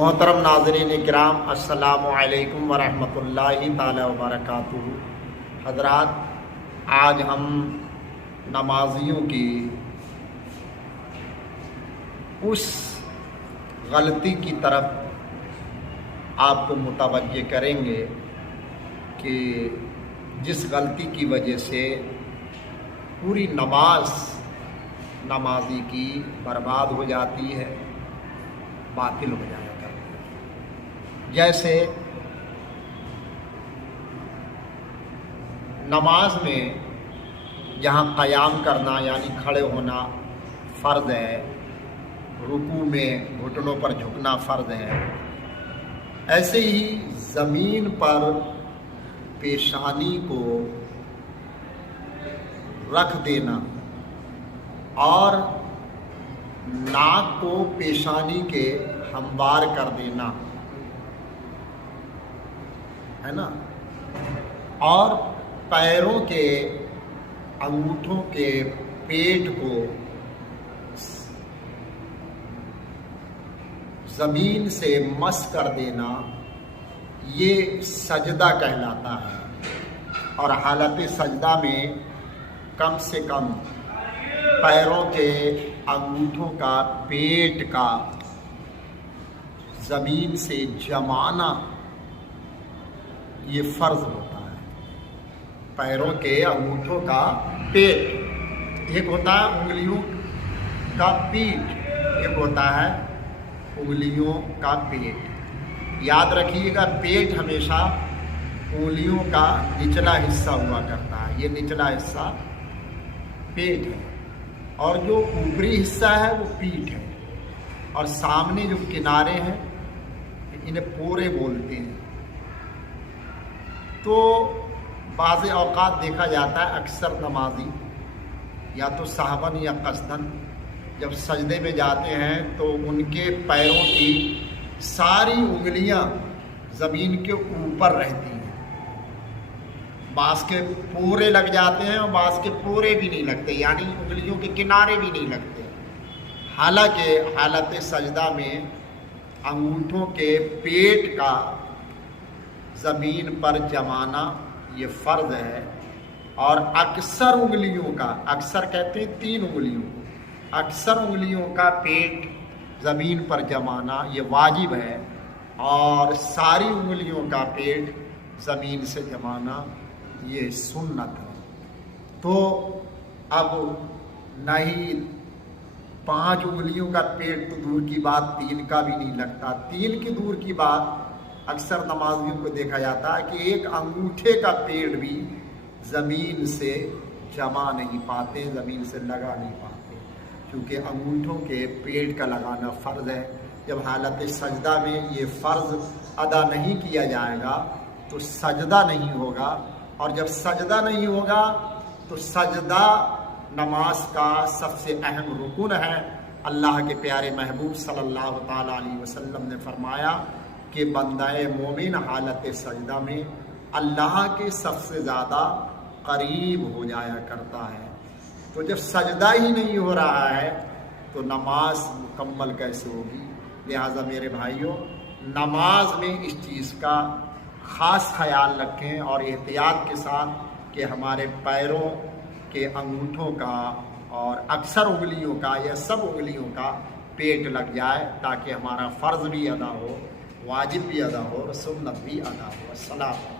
محترم ناظرین کرام، السلام علیکم ورحمۃ اللہ تعالی وبرکاتہ۔ حضرات، آج ہم نمازیوں کی اس غلطی کی طرف آپ کو متوجہ کریں گے کہ جس غلطی کی وجہ سے پوری نمازی کی برباد ہو جاتی ہے، باطل ہو جایا کرتی ہے۔ جیسے نماز میں جہاں قیام کرنا یعنی کھڑے ہونا فرض ہے، رکوع میں گھٹنوں پر جھکنا فرض ہے، ایسے ہی زمین پر پیشانی کو رکھ دینا اور ناک کو پیشانی کے ہموار کر دینا ہے نا، اور پیروں کے انگوٹھوں کے پیٹ کو زمین سے مس کر دینا، یہ سجدہ کہلاتا ہے۔ اور حالت سجدہ میں کم سے کم پیروں کے انگوٹھوں کا پیٹ کا زمین سے جمانا یہ فرض ہوتا ہے۔ پیروں کے انگوٹھوں کا پیٹ، ایک ہوتا ہے انگلیوں کا پیٹ، ایک ہوتا ہے انگلیوں کا پیٹ۔ یاد رکھیے گا، پیٹ ہمیشہ انگلیوں کا نچلا حصہ ہوا کرتا ہے، یہ نچلا حصہ پیٹ ہے، اور جو اوپری حصہ ہے وہ پیٹھ ہے، اور سامنے جو کنارے ہیں انہیں پورے بولتے ہیں۔ تو بعض اوقات دیکھا جاتا ہے اکثر نمازی یا تو صحبن یا قصدن جب سجدے میں جاتے ہیں تو ان کے پیروں کی ساری انگلیاں زمین کے اوپر رہتی ہیں، بعض کے پورے لگ جاتے ہیں اور بعض کے پورے بھی نہیں لگتے، یعنی انگلیوں کے کنارے بھی نہیں لگتے۔ حالانکہ حالت سجدہ میں انگوٹھوں کے پیٹ کا زمین پر جمانا یہ فرض ہے، اور اکثر انگلیوں کا، اکثر کہتے ہیں 3 انگلیوں، اکثر انگلیوں کا پیٹ زمین پر جمانا یہ واجب ہے، اور ساری انگلیوں کا پیٹ زمین سے جمانا یہ سنت ہے۔ تو اب نہیں 5 انگلیوں کا پیٹ تو دور کی بات، 3 کا بھی نہیں لگتا، 3 کی دور کی بات، اکثر نمازیوں کو دیکھا جاتا ہے کہ ایک انگوٹھے کا پیٹ بھی زمین سے جما نہیں پاتے، زمین سے لگا نہیں پاتے، کیونکہ انگوٹھوں کے پیٹ کا لگانا فرض ہے۔ جب حالت سجدہ میں یہ فرض ادا نہیں کیا جائے گا تو سجدہ نہیں ہوگا، اور جب سجدہ نہیں ہوگا تو سجدہ نماز کا سب سے اہم رکن ہے۔ اللہ کے پیارے محبوب صلی اللہ تعالیٰ علیہ وسلم نے فرمایا کہ بندہ مومن حالت سجدہ میں اللہ کے سب سے زیادہ قریب ہو جایا کرتا ہے۔ تو جب سجدہ ہی نہیں ہو رہا ہے تو نماز مکمل کیسے ہوگی؟ لہٰذا میرے بھائیوں، نماز میں اس چیز کا خاص خیال رکھیں اور احتیاط کے ساتھ کہ ہمارے پیروں کے انگوٹھوں کا اور اکثر انگلیوں کا یا سب انگلیوں کا پیٹ لگ جائے، تاکہ ہمارا فرض بھی ادا ہو، واجب بھی ادا ہو اور سنت بھی ادا ہو۔ السلام علیکم۔